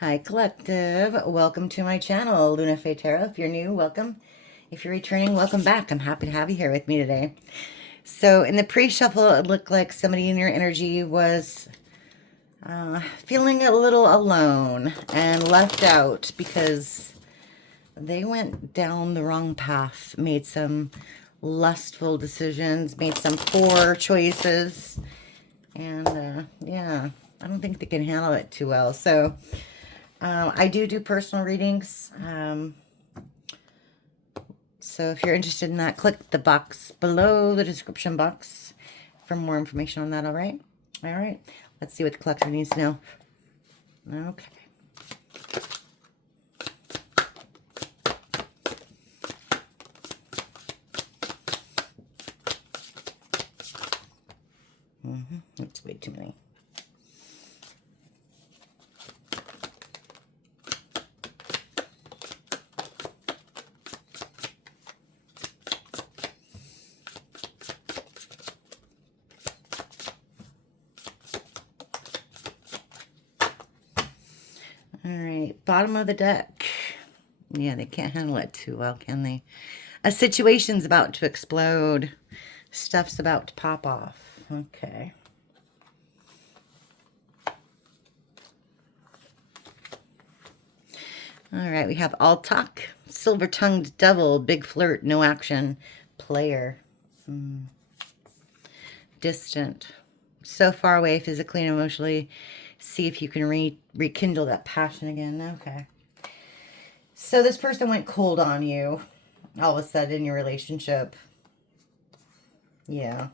Hi, Collective. Welcome to my channel, LunaFae Tarot. If you're new, welcome. If you're returning, welcome back. I'm happy to have you here with me today. So in the pre-shuffle, it looked like somebody in your energy was feeling a little alone and left out because they went down the wrong path, made some lustful decisions, made some poor choices, and yeah, I don't think they can handle it too well. So I do personal readings. So if you're interested in that, click the box below the description box for more information on that, all right? All right. Let's see what the collector needs to know. Okay. That's way too many. All right, bottom of the deck. Yeah, they can't handle it too well, can they? A situation's about to explode. Stuff's about to pop off. Okay. All right, we have all talk, silver-tongued devil, big flirt, no action, player. Distant. So far away physically and emotionally. See if you can rekindle that passion again. Okay. So this person went cold on you all of a sudden in your relationship. Yeah.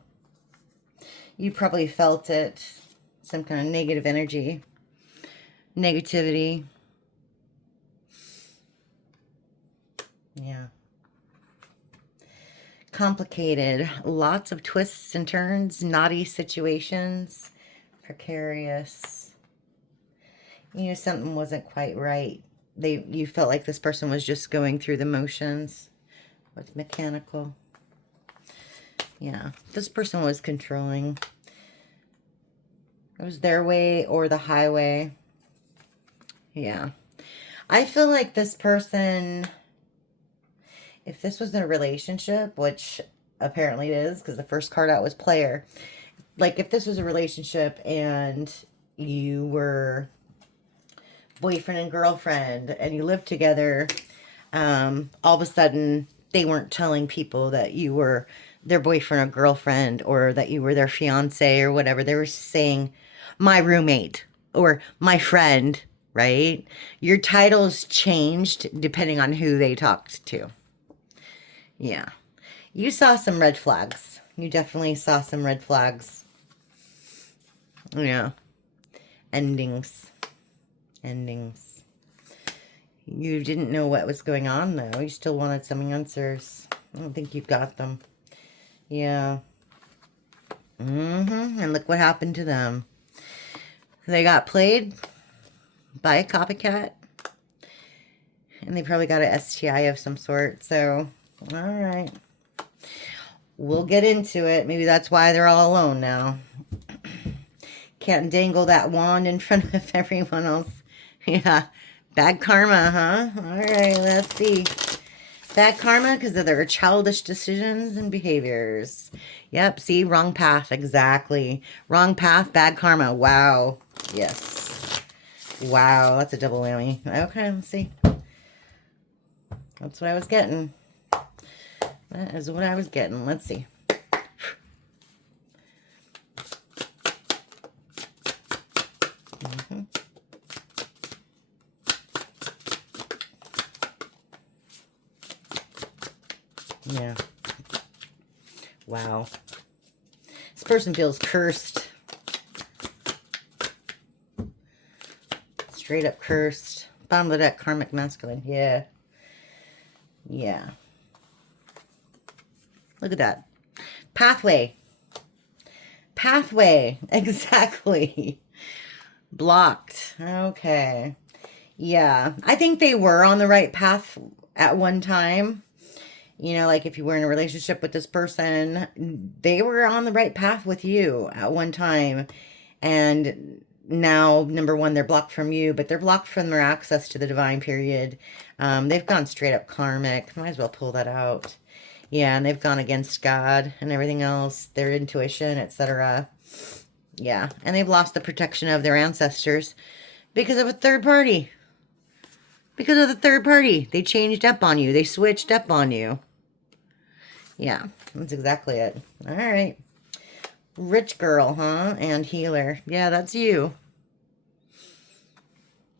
You probably felt it. Some kind of negative energy. Negativity. Yeah. Complicated. Lots of twists and turns. Naughty situations. Precarious. You knew something wasn't quite right. You felt like this person was just going through the motions. What's mechanical? Yeah, this person was controlling. It was their way or the highway. Yeah. I feel like this person, if this was in a relationship, which apparently it is, because the first card out was player. Like if this was a relationship and you were boyfriend and girlfriend and you lived together, all of a sudden they weren't telling people that you were their boyfriend or girlfriend or that you were their fiance or whatever. They were saying my roommate or my friend, right? Your titles changed depending on who they talked to. Yeah. You saw some red flags. You definitely saw some red flags. Yeah. Endings. Endings. You didn't know what was going on, though. You still wanted some answers. I don't think you got them. Yeah. And look what happened to them. They got played by a copycat. And they probably got an STI of some sort. So, all right. We'll get into it. Maybe that's why they're all alone now. Can't dangle that wand in front of everyone else. Yeah. Bad karma, huh? All right, let's see. Bad karma because of their childish decisions and behaviors. Yep, see? Wrong path. Exactly. Wrong path, bad karma. Wow. Yes. Wow, that's a double whammy. Okay, let's see. That's what I was getting. That is what I was getting. Let's see. Yeah. Wow. This person feels cursed. Straight up cursed. Bottom of the deck, karmic masculine. Yeah. Yeah. Look at that. Pathway. Pathway. Exactly. Blocked. Okay. Yeah. I think they were on the right path at one time. You know, like if you were in a relationship with this person, they were on the right path with you at one time. And now, number one, they're blocked from you, but they're blocked from their access to the divine, period. They've gone straight up karmic. Might as well pull that out. Yeah, and they've gone against God and everything else, their intuition, etc. Yeah, and they've lost the protection of their ancestors because of a third party. Because of the third party. They changed up on you. They switched up on you. Yeah, that's exactly it. All right. Rich girl, huh? And healer. Yeah, that's you.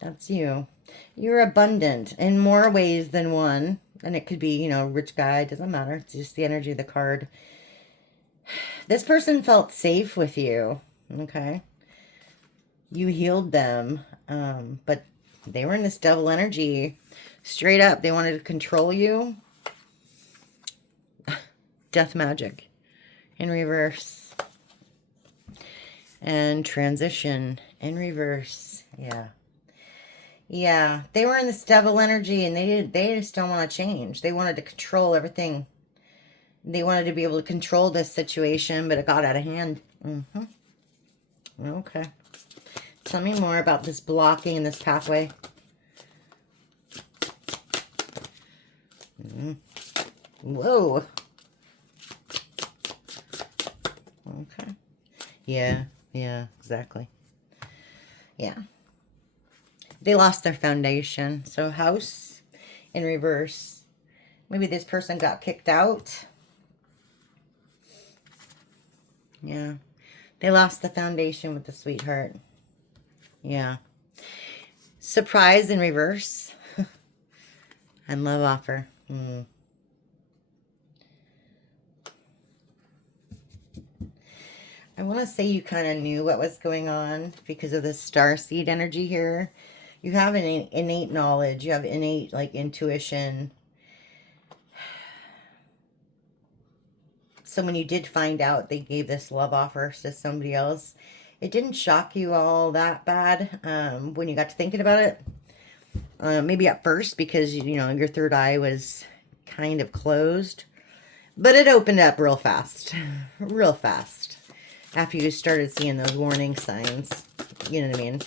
That's you. You're abundant in more ways than one. And it could be, you know, rich guy. Doesn't matter. It's just the energy of the card. This person felt safe with you. Okay. You healed them. But they were in this devil energy. Straight up. They wanted to control you. Death magic. In reverse. And transition. In reverse. Yeah. Yeah, they were in this devil energy, and they just don't want to change. They wanted to control everything. They wanted to be able to control this situation, but it got out of hand. Okay. Tell me more about this blocking in this pathway. Whoa. Okay. Yeah, exactly. Yeah. They lost their foundation. So house in reverse. Maybe this person got kicked out. Yeah. They lost the foundation with the sweetheart. Yeah. Surprise in reverse. And love offer. I want to say you kind of knew what was going on because of the starseed energy here. You have an innate knowledge. You have innate, like, intuition. So when you did find out they gave this love offer to somebody else, it didn't shock you all that bad when you got to thinking about it. Maybe at first because, you know, your third eye was kind of closed. But it opened up real fast. Real fast. After you started seeing those warning signs. You know what I mean?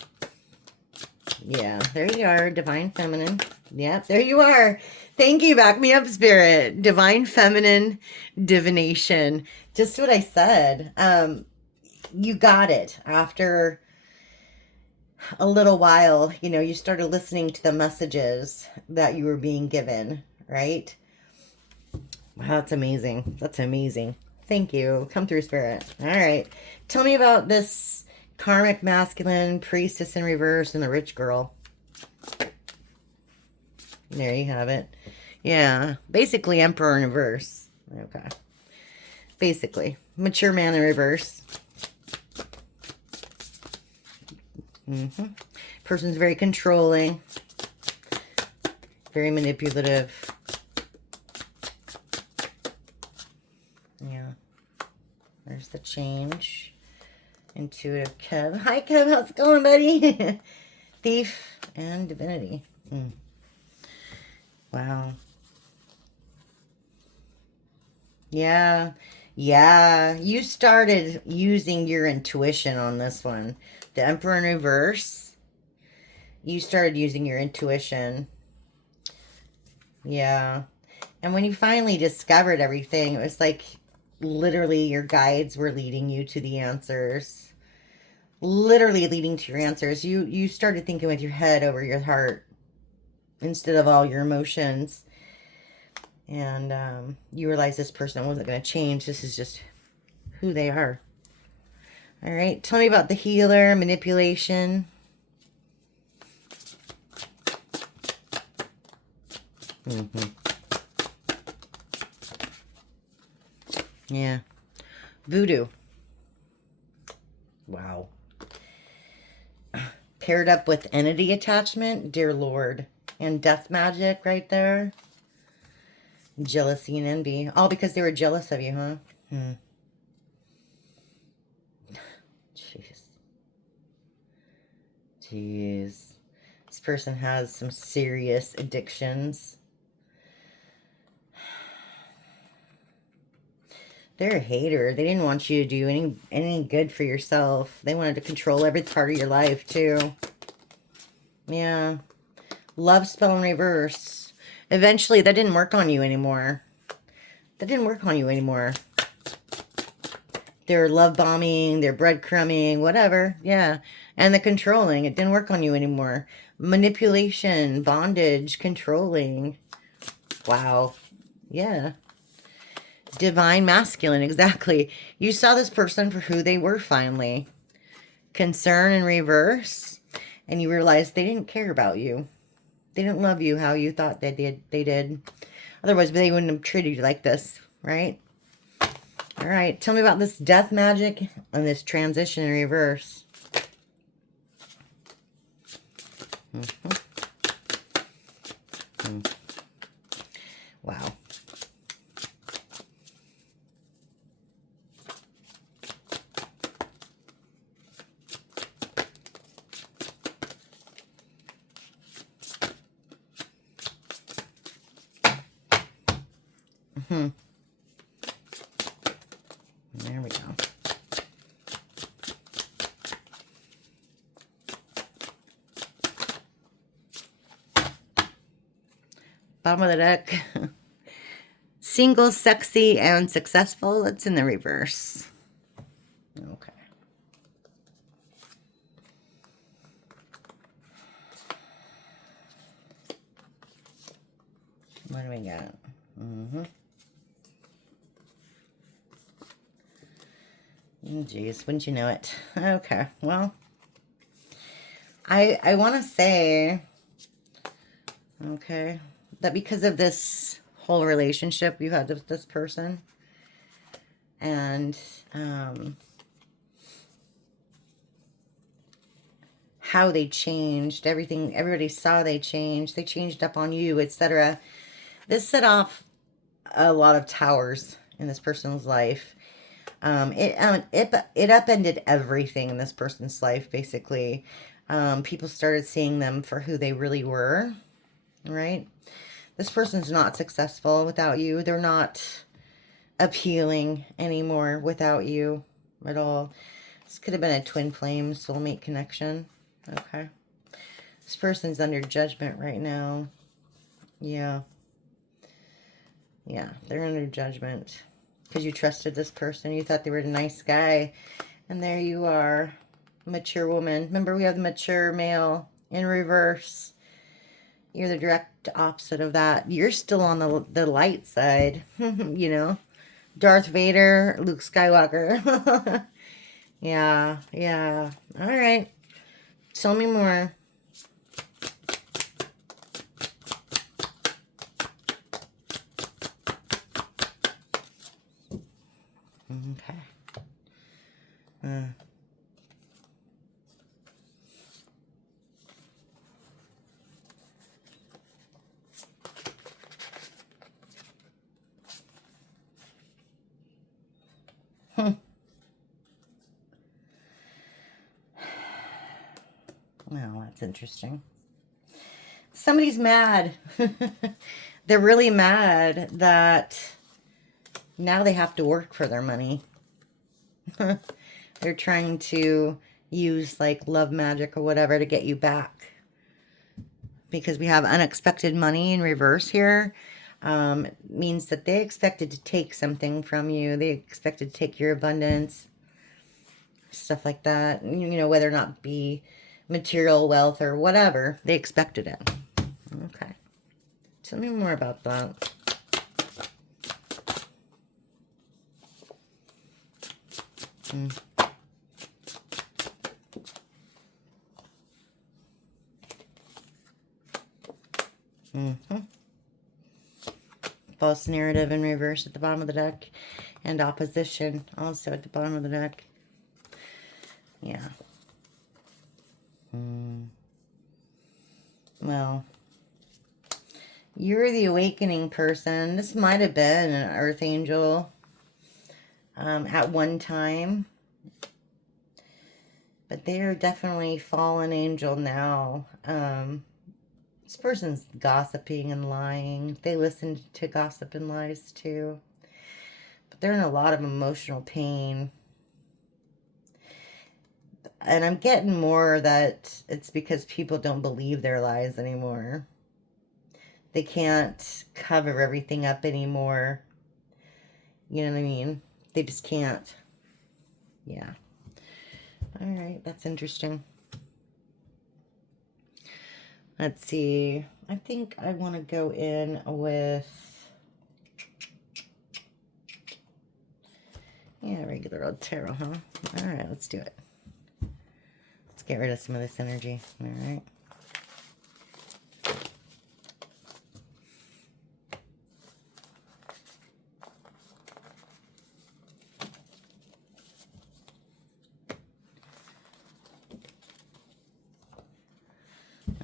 Yeah, there you are, Divine Feminine. Yep, there you are. Thank you, back me up, Spirit. Divine Feminine Divination. Just what I said. You got it. After a little while, you know, you started listening to the messages that you were being given, right? Wow, that's amazing. That's amazing. Thank you. Come through, Spirit. All right. Tell me about this karmic masculine, priestess in reverse, and the rich girl. There you have it. Yeah. Basically, emperor in reverse. Okay. Basically. Mature man in reverse. Person's very controlling. Very manipulative. Yeah. There's the change. Intuitive Kev. Hi, Kev. How's it going, buddy? Thief and divinity. Wow. Yeah. Yeah. You started using your intuition on this one. The Emperor in reverse. You started using your intuition. Yeah. And when you finally discovered everything, it was like literally your guides were leading you to the answers. Literally leading to your answers. You started thinking with your head over your heart instead of all your emotions. And you realize this person wasn't going to change. This is just who they are. All right. Tell me about the healer, manipulation. Yeah. Voodoo. Wow. Paired up with entity attachment, dear Lord. And death magic right there. Jealousy and envy. All because they were jealous of you, huh? Jeez. Jeez. This person has some serious addictions. They're a hater. They didn't want you to do any good for yourself. They wanted to control every part of your life, too. Yeah. Love spell in reverse. Eventually, that didn't work on you anymore. That didn't work on you anymore. They're love bombing, they're breadcrumbing, whatever. Yeah. And the controlling, it didn't work on you anymore. Manipulation, bondage, controlling. Wow. Yeah. Divine masculine, exactly. You saw this person for who they were finally. Concern in reverse. And you realized they didn't care about you. They didn't love you how you thought they did. Otherwise, they wouldn't have treated you like this, right? All right, tell me about this death magic and this transition in reverse. Wow. There we go. Bottom of the deck. Single, sexy, and successful. It's in the reverse. Okay. What do we got? Geez, wouldn't you know it? Okay, well, I want to say, okay, that because of this whole relationship you had with this person, and how they changed, everything, everybody saw they changed up on you, etc. This set off a lot of towers in this person's life. It upended everything in this person's life, basically. People started seeing them for who they really were, right? This person's not successful without you. They're not appealing anymore without you at all. This could have been a twin flame soulmate connection. Okay. This person's under judgment right now. Yeah. Yeah, they're under judgment. Because you trusted this person. You thought they were a nice guy. And there you are. Mature woman. Remember, we have the mature male in reverse. You're the direct opposite of that. You're still on the light side. You know? Darth Vader, Luke Skywalker. Yeah, yeah. All right. Tell me more. Okay. Well, that's interesting. Somebody's mad. They're really mad that now they have to work for their money. They're trying to use like love magic or whatever to get you back. Because we have unexpected money in reverse here. Means that they expected to take something from you. They expected to take your abundance. Stuff like that. You know, whether or not be material wealth or whatever. They expected it. Okay. Tell me more about that. False narrative in reverse at the bottom of the deck. And opposition also at the bottom of the deck. Yeah. Well, you're the awakening person. This might have been an earth angel at one time. But they are definitely fallen angel now. This person's gossiping and lying. They listen to gossip and lies too. But They're in a lot of emotional pain. And I'm getting more that it's because people don't believe their lies anymore. They can't cover everything up anymore. You know what I mean? They just can't. Yeah. All right, that's interesting. Let's see. I think I want to go in with, yeah, regular old tarot, huh? All right, let's do it. Let's get rid of some of this energy. All right.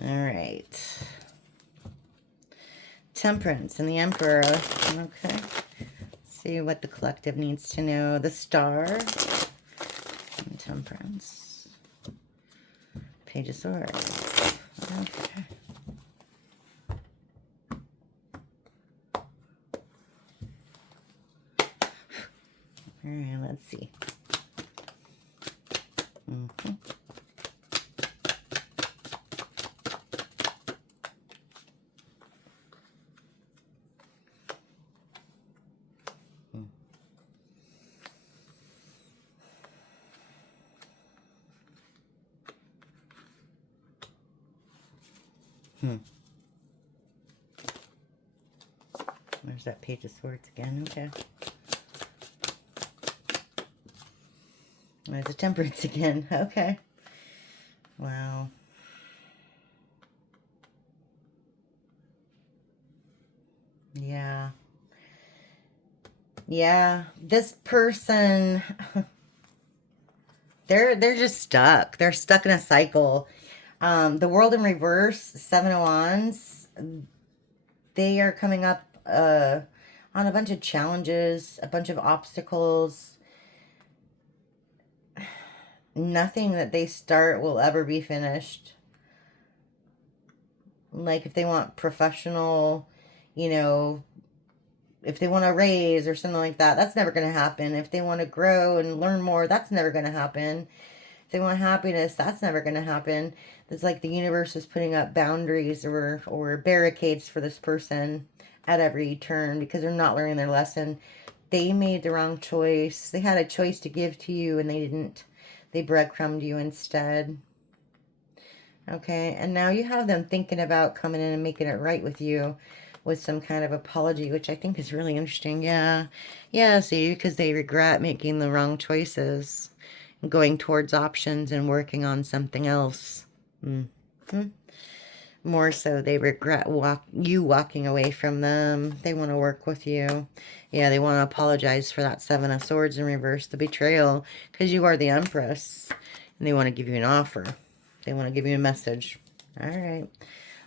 All right. Temperance and the Emperor. Okay. Let's see what the collective needs to know. The Star and Temperance. Page of Swords. Okay. All right, let's see. Mm-hmm. There's that Page of Swords again. Okay. There's the Temperance again. Okay. Wow. Yeah. Yeah. This person, they're just stuck. They're stuck in a cycle. The World in Reverse, Seven of Wands, they are coming up on a bunch of challenges, a bunch of obstacles. Nothing that they start will ever be finished. Like if they want professional, you know, if they want to raise or something like that, that's never going to happen. If they want to grow and learn more, that's never going to happen. If they want happiness, that's never going to happen. It's like the universe is putting up boundaries or barricades for this person at every turn because they're not learning their lesson. They made the wrong choice. They had a choice to give to you and they didn't. They breadcrumbed you instead. Okay, and now you have them thinking about coming in and making it right with you with some kind of apology, which I think is really interesting. Yeah, yeah, see, because they regret making the wrong choices, going towards options and working on something else. Mm-hmm. More so, they regret you walking away from them. They want to work with you. Yeah, they want to apologize for that Seven of Swords in reverse, the betrayal, because you are the Empress, and they want to give you an offer. They want to give you a message. All right.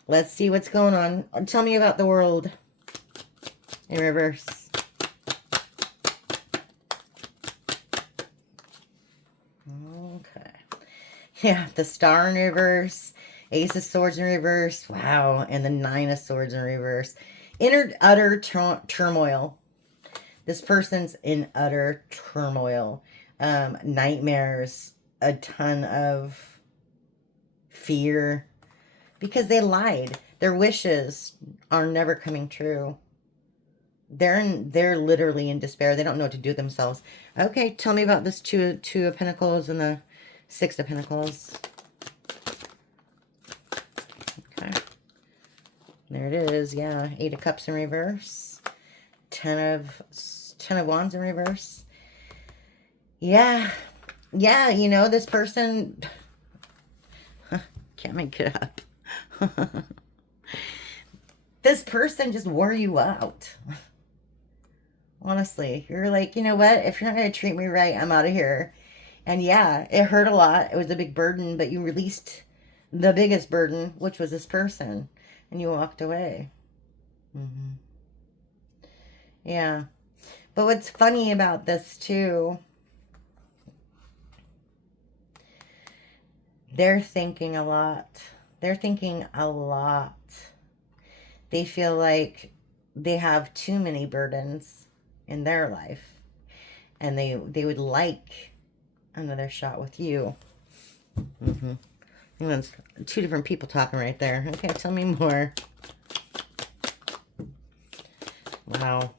Let's see what's going on. Tell me about the World in reverse. Okay. Yeah, the Star in reverse. Ace of Swords in reverse. Wow. And the Nine of Swords in reverse. Utter turmoil. This person's in utter turmoil. Nightmares. A ton of fear because they lied. Their wishes are never coming true. They're literally in despair. They don't know what to do with themselves. Okay, tell me about this two of Pentacles and the Six of Pentacles. Okay, there it is. Yeah, Eight of Cups in reverse. Ten of Wands in reverse. Yeah, you know, this person can't make it up. This person just wore you out. Honestly, you're like, you know what? If you're not going to treat me right, I'm out of here. And yeah, it hurt a lot. It was a big burden, but you released the biggest burden, which was this person, and you walked away. Mm-hmm. Yeah. But what's funny about this too, they're thinking a lot. They're thinking a lot. They feel like they have too many burdens in their life. and they would like another shot with you. Mm-hmm. That's two different people talking right there. Okay, tell me more. Wow.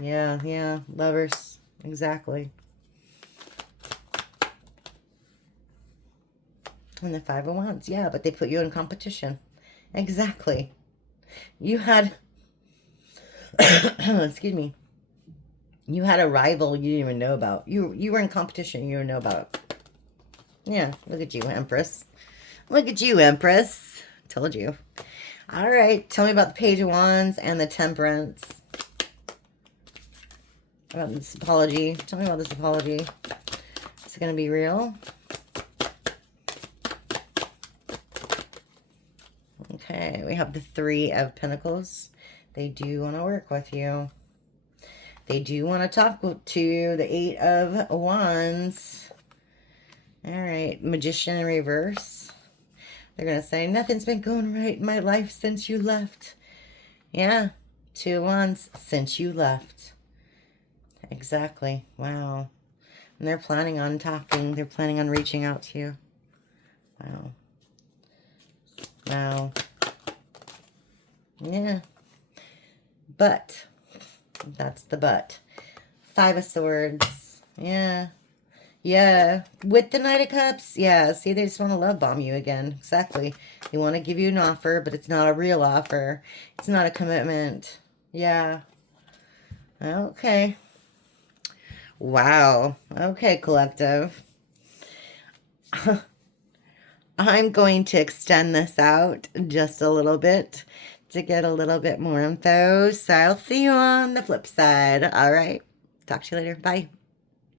Yeah, Lovers. Exactly. And the Five of Wands. Yeah, but they put you in competition. Exactly. You had, excuse me, you had a rival you didn't even know about. You were in competition you didn't know about. Yeah, look at you, Empress. Look at you, Empress. Told you. All right, tell me about the Page of Wands and the Temperance. About this apology. Tell me about this apology. Is it going to be real? Okay, we have the Three of Pentacles. They do want to work with you. They do want to talk to you. The Eight of Wands. All right, Magician in reverse. They're going to say, nothing's been going right in my life since you left. Yeah, Two of Wands, since you left. Exactly. Wow. And they're planning on talking. They're planning on reaching out to you. Wow. Wow. Yeah. But. That's the but. Five of Swords. Yeah. Yeah. With the Knight of Cups. Yeah. See, they just want to love bomb you again. Exactly. They want to give you an offer, but it's not a real offer. It's not a commitment. Yeah. Okay. Wow. Okay, collective. I'm going to extend this out just a little bit to get a little bit more info. So I'll see you on the flip side. All right. Talk to you later. Bye.